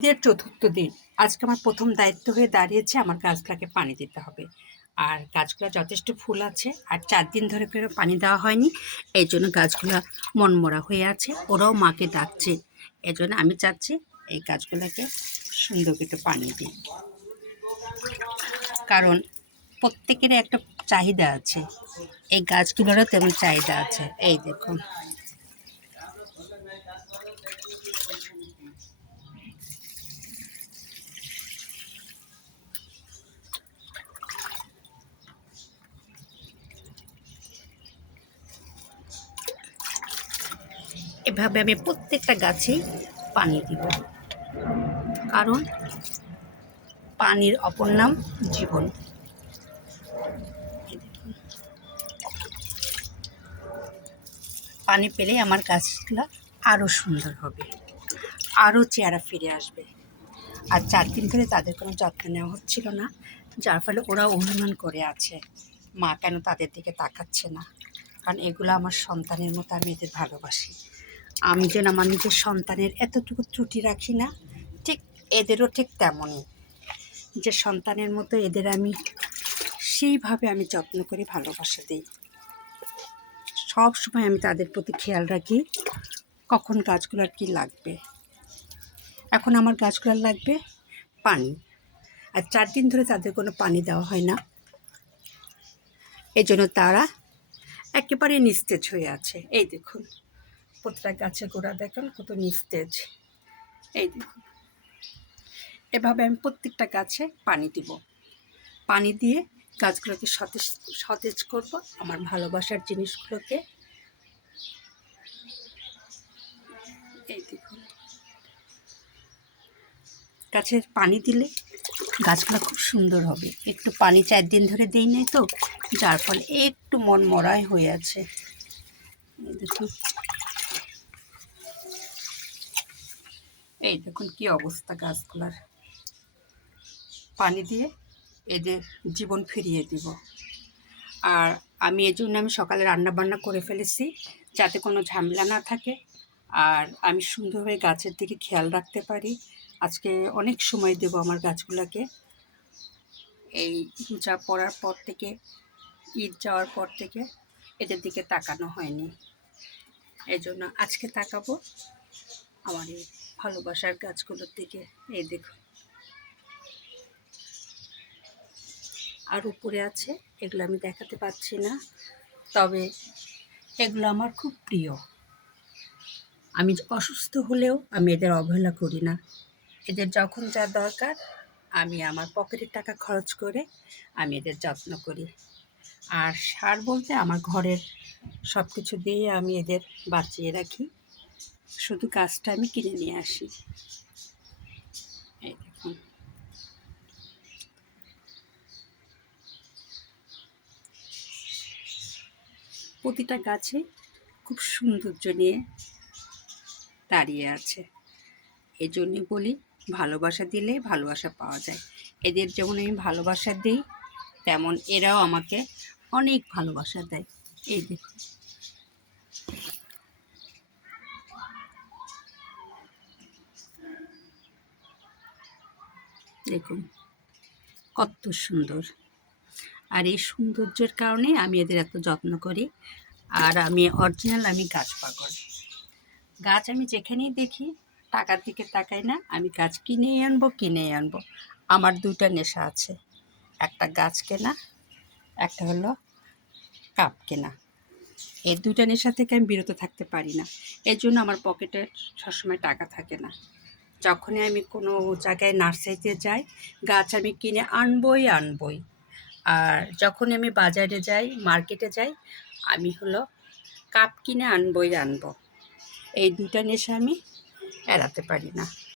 ঈদের চতুর্থ দিন আজকে আমার প্রথম দায়িত্ব হয়ে দাঁড়িয়েছে আমার গাছগুলোকে পানি দিতে হবে। আর গাছগুলো যথেষ্ট ফুল আছে, আর 4 দিন ধরে করে পানি দেওয়া হয়নি। এই জন্য গাছগুলো মনমরা হয়ে আছে, ওরাও মাকে ডাকছে। এই জন্য আমি চাচ্ছি এই গাছগুলোকে সুন্দর করে একটু পানি দিই, কারণ প্রত্যেকেরই একটা চাহিদা আছে, এই গাছগুলোরও তেমন চাহিদা আছে। এই দেখুন, এভাবে আমি প্রত্যেকটা গাছেই পানি দিব, কারণ পানির অপর নাম জীবন। পানি পেলে আমার গাছগুলো আরও সুন্দর হবে, আরও চেহারা ফিরে আসবে। আর 4 দিন ধরে তাদের কোনো যত্ন নেওয়া হচ্ছিল না, যার ফলে ওরা অনুমান করে আছে মা কেন তাদের দিকে তাকাচ্ছে না। কারণ এগুলো আমার সন্তানের মতো, আমি এদের ভালোবাসি। আমি যেন আমার নিজের সন্তানের এতটুকু ত্রুটি রাখি না, ঠিক এদেরও ঠিক তেমনই, যে সন্তানের মতো এদের আমি সেইভাবে আমি যত্ন করে ভালোবাসা দিই। সব সময় আমি তাদের প্রতি খেয়াল রাখি কখন গাছগুলোর কী লাগবে। এখন আমার গাছগুলোর লাগবে পানি, আর 4 দিন ধরে তাদের কোনো পানি দেওয়া হয় না। এই জন্য তারা একেবারে নিস্তেজ হয়ে আছে। এই দেখুন, প্রত্যেকটা গাছের গোড়া দেখুন কত নিস্তেজ। এই দেখুন, এভাবে আমি প্রত্যেকটা গাছে পানি দিব। পানি দিয়ে গাছগুলোকে সতেজ সতেজ করব, আমার ভালোবাসার জিনিসগুলোকে। এই দেখুন, গাছের পানি দিলে গাছগুলো খুব সুন্দর হবে। একটু পানি 4 দিন ধরে দেই নাই তো, যার ফলে একটু মন মরাই হয়ে আছে। এই দেখুন, এই দেখুন কি অবস্থা গাছগুলার। পানি দিয়ে এদের জীবন ফিরিয়ে দিব। আর আমি এই জন্য আমি সকালে রান্না বান্না করে ফেলেছি, যাতে কোনো ঝামেলা না থাকে, আর আমি সুন্দরভাবে গাছের দিকে খেয়াল রাখতে পারি। আজকে অনেক সময় দেব আমার গাছগুলোকে। এই যা পড়ার পর থেকে, ঈদ যাওয়ার পর থেকে এদের দিকে তাকানো হয়নি, এই জন্য আজকে তাকাবো আমার এই ভালোবাসার গাছগুলোর দিকে। এই দেখুন, আর উপরে আছে, এগুলো আমি দেখাতে পাচ্ছি না, তবে এগুলো আমার খুব প্রিয়। আমি অসুস্থ হলেও আমি এদের অবহেলা করি না। এদের যখন যা দরকার আমি আমার পকেটের টাকা খরচ করে আমি এদের যত্ন করি। আর সার বলতে আমার ঘরের সব কিছু দিয়ে আমি এদের বাঁচিয়ে রাখি, শুধু গাছটা আমি কিনে নিয়ে আসি। এই দেখুন, প্রতিটা গাছে খুব সৌন্দর্য নিয়ে দাঁড়িয়ে আছে। এই জন্যে বলি, ভালোবাসা দিলে ভালোবাসা পাওয়া যায়। এদের যেমন আমি ভালোবাসা দিই, তেমন এরাও আমাকে অনেক ভালোবাসা দেয়। এই দেখুন, দেখুন কত সুন্দর। আর এই সৌন্দর্যের কারণে আমি এদের এত যত্ন করি। আর আমি অরিজিনাল, আমি গাছ পাগল। গাছ আমি যেখানেই দেখি টাকার দিকে তাকাই না, আমি গাছ কিনেই আনবো, কিনেই আনবো। আমার 2টা নেশা আছে, একটা গাছ কেনা, একটা হলো কাপ কেনা। এই 2টা নেশা থেকে আমি বিরত থাকতে পারি না। এর জন্য আমার পকেটে সবসময় টাকা থাকে না। যখনই আমি কোনো জায়গায় নার্সারিতে যাই, গাছ আমি কিনে আনবই আনবই। আর যখনই আমি বাজারে যাই, মার্কেটে যাই, আমি হলো কাপ কিনে আনবই আনবো। এই 2টা নেশা আমি এড়াতে পারি না।